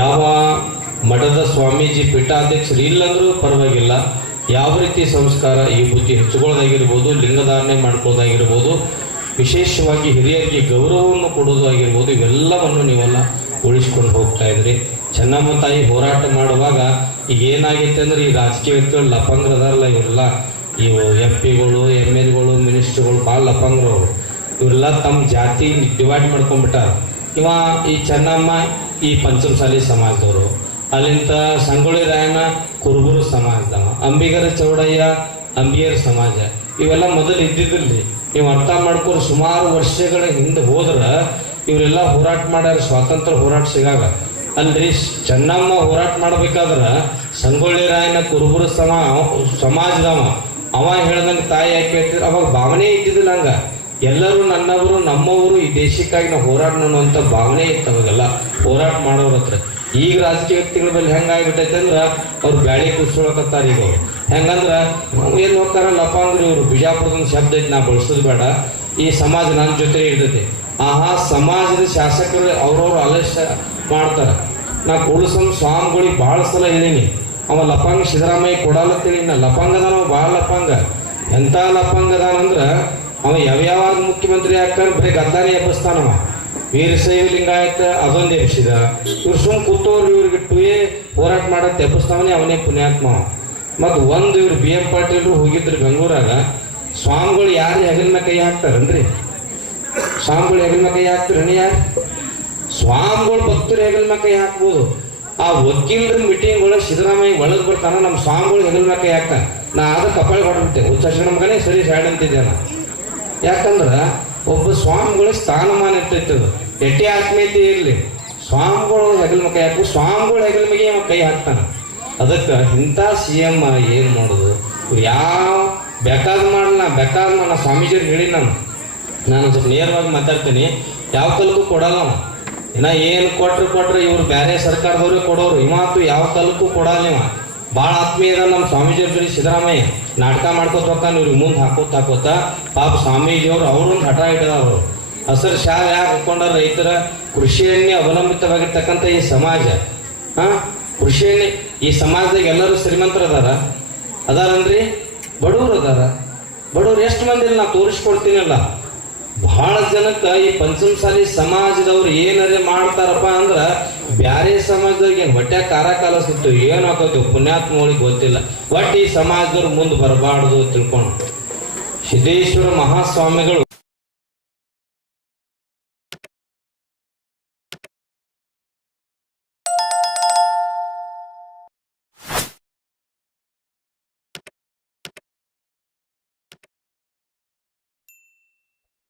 ಯಾವ ಮಠದ ಸ್ವಾಮೀಜಿ ಪೀಠಾಧ್ಯಕ್ಷರು ಇಲ್ಲಂದ್ರೂ ಪರವಾಗಿಲ್ಲ, ಯಾವ ರೀತಿ ಸಂಸ್ಕಾರ ಈ ಬುದ್ಧಿ ಹೆಚ್ಚುಕೊಳ್ಳೋದಾಗಿರ್ಬೋದು, ಲಿಂಗಧಾರಣೆ ಮಾಡ್ಕೊಳ್ಳೋದಾಗಿರ್ಬೋದು, ವಿಶೇಷವಾಗಿ ಹಿರಿಯರಿಗೆ ಗೌರವವನ್ನು ಕೊಡೋದಾಗಿರ್ಬೋದು, ಇವೆಲ್ಲವನ್ನು ನೀವೆಲ್ಲ ಉಳಿಸ್ಕೊಂಡು ಹೋಗ್ತಾ ಇದ್ರಿ. ಚೆನ್ನಮ್ಮ ತಾಯಿ ಹೋರಾಟ ಮಾಡುವಾಗ ಈಗ ಏನಾಗಿತ್ತು ಅಂದ್ರೆ ಈ ರಾಜಕೀಯ ವ್ಯಕ್ತಿಗಳು ಲಫಂಗ್ರದಾರಲ್ಲ, ಇವರೆಲ್ಲ ಇವು MP ಗಳು MLಗಳು ಮಿನಿಸ್ಟರ್ಗಳು ಭಾಳ ಲಫಂಗ್ರವರು. ಇವರೆಲ್ಲ ತಮ್ಮ ಜಾತಿ ಡಿವೈಡ್ ಮಾಡ್ಕೊಂಡ್ಬಿಟ್ಟಾರ. ಈ ಚೆನ್ನಮ್ಮ ಈ ಪಂಚಮಸಾಲಿ ಸಮಾಜದವರು, ಅಲ್ಲಿಂದ ಸಂಗೊಳ್ಳಿ ರಾಯಣ್ಣ ಕುರುಬರು ಸಮಾಜದವ, ಅಂಬಿಗರ ಚೌಡಯ್ಯ ಅಂಬಿಯರ್ ಸಮಾಜ, ಇವೆಲ್ಲ ಮೊದಲು ಇದ್ದಿದ್ದಿಲ್ರಿ. ನೀವು ಅರ್ಥ ಮಾಡ್ಕೊಂಡು ಸುಮಾರು ವರ್ಷಗಳ ಹಿಂದೆ ಹೋದ್ರ ಇವರೆಲ್ಲ ಹೋರಾಟ ಮಾಡ್ಯಾರ ಸ್ವಾತಂತ್ರ್ಯ ಹೋರಾಟ ಸಿಗಾಗ. ಅಲ್ರಿ ಚೆನ್ನಮ್ಮ ಹೋರಾಟ ಮಾಡ್ಬೇಕಾದ್ರ ಸಂಗೊಳ್ಳಿ ರಾಯಣ್ಣ ಕುರುಬರು ಸಮಾಜದವ ಅವ ಹೇಳ್ದಂಗೆ ತಾಯಿ ಯಾಕೆ ಹೇಳ್ತಿದ್ರು, ಅವಾಗ ಭಾವನೆ ಇದ್ದಿದ್ದಿಲ್ಲ. ಹಂಗ ಎಲ್ಲರೂ ನನ್ನವರು ನಮ್ಮವರು ಈ ದೇಶಕ್ಕಾಗಿ ನಾವು ಹೋರಾಟ ಅನ್ನುವಂಥ ಭಾವನೆ ಇತ್ತು ಅವಾಗೆಲ್ಲ ಹೋರಾಟ ಮಾಡೋರ ಹತ್ರ. ಈಗ ರಾಜಕೀಯ ವ್ಯಕ್ತಿಗಳ ಮೇಲೆ ಹೆಂಗಾಗ್ಬಿಟ್ಟೈತೆ ಅಂದ್ರೆ ಅವ್ರು ಬ್ಯಾಳಿ ಕುಡ್ಸ್ಕೊಳಕತ್ತಾರ. ಈಗ ಅವ್ರು ಹೆಂಗಂದ್ರ ಏನು ಹೋಗ್ತಾರ ಲಪಾಂಗ್ರಿ, ಇವರು ಬಿಜಾಪುರದ ಶಬ್ದ ಐತಿ, ನಾ ಬಳಸೋದು ಬೇಡ, ಈ ಸಮಾಜ ನನ್ನ ಜೊತೆ ಇರ್ತೈತಿ. ಸಮಾಜದ ಶಾಸಕರು ಅವ್ರವ್ರು ಆಲಸ್ಯ ಮಾಡ್ತಾರ. ನಾ ಕೂಡಸಂ ಸ್ವಾಮಿಗಳಿಗೆ ಭಾಳ ಸಲ ಹೇಳೀನಿ, ಅವ ಲಪಾಂಗ ಸಿದ್ದರಾಮಯ್ಯ ಕೊಡಾಲತ್ತೀನಿ. ನಾ ಲಪಾಂಗದಾನ ಭಾಳ ಲಪಾಂಗ. ಎಂಥ ಲಪಾಂಗದಾನಂದ್ರ ಅವ ಯಾವ್ಯಾವಾಗ ಮುಖ್ಯಮಂತ್ರಿ ಆಗ್ತಾನೆ ಬರೀ ಗದ್ದಾನೆ ಎಬ್ಬಿಸ್ತಾನವ. ವೀರಶೈವ ಲಿಂಗಾಯತ ಅದೊಂದು ಎಬ್ಬಿಸಿದ. ಇವ್ರು ಸುಮ್ ಕೂತವ್ರು, ಇವ್ರಿಗೆ ಟುಯೇ ಹೋರಾಟ ಮಾಡಕ್ಕೆ ಎಬ್ಬಿಸ್ತಾವನೇ ಅವನೇ ಪುಣ್ಯಾತ್ಮ. ಮತ್ತು ಇವ್ರು BM ಪಾಟೀಲ್ರು ಹೋಗಿದ್ರು ಬೆಂಗಳೂರಾಗ. ಸ್ವಾಮಿಗಳು ಯಾರು ಹೆಗಲಿನ ಕೈ ಹಾಕ್ತಾರನ್ರಿ? ಸ್ವಾಮಿಗಳು ಹೆಗಲಿನ ಕೈ ಹಾಕ್ತಾರನಿ? ಯಾರು ಸ್ವಾಮಿಗಳು ಭಕ್ತರು ಹೆಗಲಿನ ಕೈ ಹಾಕ್ಬೋದು. ಆ ವಕೀಲರ ಮೀಟಿಂಗ್ ಒಳಗೆ ಸಿದ್ದರಾಮಯ್ಯ ಒಳಗೆ ಬರ್ತಾನ, ನಮ್ಮ ಸ್ವಾಮಿಗಳು ಹೆಗಲಿನ ಕೈ ಹಾಕ್ತಾನೆ. ನಾ ಆದ ಕಪಾಳಿ ಹೊಡ್ಬಿಟ್ಟೆ, ಉಚ್ಚಾರ ಮಗನೇ ಸರಿ ಸೈಡ್ ಅಂತಿದ್ದೆ ನಾ. ಯಾಕಂದ್ರ ಒಬ್ಬ ಸ್ವಾಮಿಗಳ ಸ್ಥಾನಮಾನ ಇರ್ತೈತೆ. ಅದು ಎಟ್ಟೆ ಆತ್ಮೀಯತೆ ಇರಲಿ, ಸ್ವಾಮಿಗಳು ಹೆಗಲ ಕೈ ಹಾಕು, ಸ್ವಾಮಿಗಳು ಹೆಗಲ ಮಗೆ ಕೈ ಹಾಕ್ತಾನೆ. ಅದಕ್ಕೆ ಇಂಥ CM ಏನು ಮಾಡೋದು? ಯಾವ ಬೇಕಾದ್ ಮಾಡಲ್ಲ, ನಾ ಸ್ವಾಮೀಜಿಯವ್ರು ಹೇಳಿ ನಾನು ಸ್ವಲ್ಪ ನೇರವಾಗಿ ಮಾತಾಡ್ತೀನಿ. ಯಾವ ಕಾಲಕ್ಕೂ ಕೊಡಲ್ಲ ಅವ. ಇನ್ನ ಏನು ಕೊಟ್ರೆ ಇವ್ರು ಬೇರೆ ಸರ್ಕಾರದವ್ರಿಗೆ ಕೊಡೋರು. ಇವತ್ತು ಯಾವ ಕಾಲಕ್ಕೂ ಕೊಡಲ್ಲ. ಇವ ಭಾಳ ಆತ್ಮೀಯ ಅದ ನಮ್ಮ ಸ್ವಾಮೀಜಿಯವ್ರ ಜೊತೆ ಸಿದ್ದರಾಮಯ್ಯ. ನಾಟಕ ಮಾಡ್ಕೋತ ಹೋಗ್ತಾನೆ ಇವ್ರಿಗೆ ಮುಂದೆ ಹಾಕೋತ ಪಾಪ ಸ್ವಾಮೀಜಿಯವರು ಅವ್ರೊಂದು ಹಠ ಇಟ್ಟದವರು. ಹಸಿರು ಶಾಲೆ ಯಾಕೆ ಹಾಕೊಂಡಾರ? ರೈತರ ಕೃಷಿಯನ್ನೇ ಅವಲಂಬಿತವಾಗಿರ್ತಕ್ಕಂಥ ಈ ಸಮಾಜ. ಕೃಷಿಯನ್ನೇ ಈ ಸಮಾಜದಾಗ ಎಲ್ಲರೂ ಶ್ರೀಮಂತರು ಅದಾರನ್ರಿ, ಬಡವರು ಅದಾರ. ಬಡವ್ರು ಎಷ್ಟು ಮಂದಿ ನಾ ತೋರಿಸ್ಕೊಡ್ತೀನಲ್ಲ. ಬಹಳ ಜನಕ್ಕೆ ಈ ಪಂಚಮಸಾಲಿ ಸಮಾಜದವ್ರು ಏನರೇ ಮಾಡ್ತಾರಪ್ಪ ಅಂದ್ರ ಬ್ಯಾರೆ ಸಮಾಜದಾಗ ಏನು ಹೊಟ್ಟೆ ಕಾಲ ಸುತ್ತು ಏನು ಹಾಕೋದು ಪುಣ್ಯಾತ್ಮಗಳಿಗೆ ಗೊತ್ತಿಲ್ಲ. ಒಟ್ಟು ಈ ಸಮಾಜದವ್ರು ಮುಂದೆ ಬರಬಾರ್ದು ತಿಳ್ಕೊಂಡು ಸಿದ್ದೇಶ್ವರ ಮಹಾಸ್ವಾಮಿಗಳು